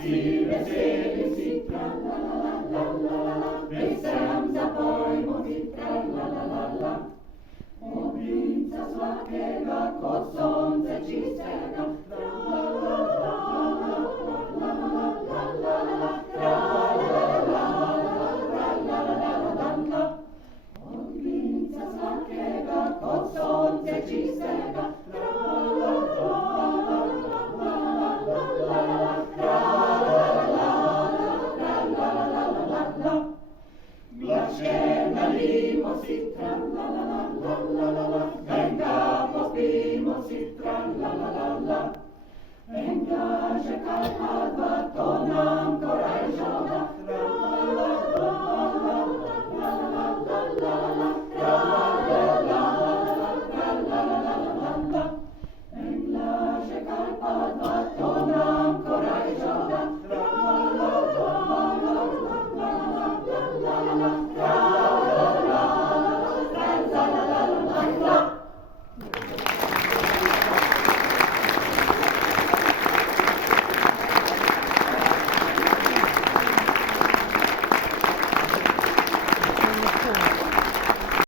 ragazzi veseli si tra la la la la la la, senza poi morir tra la la la la. Obinca svakega, ko sonce čistega, tra la la la la la la la la la, tra la la la la la. Obinca svakega, ko sonce čistega, tra la la la la la la, tra la la la. Blašena limo si, tra la la la la la la, enga popimo si, tra la la la la. Enga že kaj dva, to nam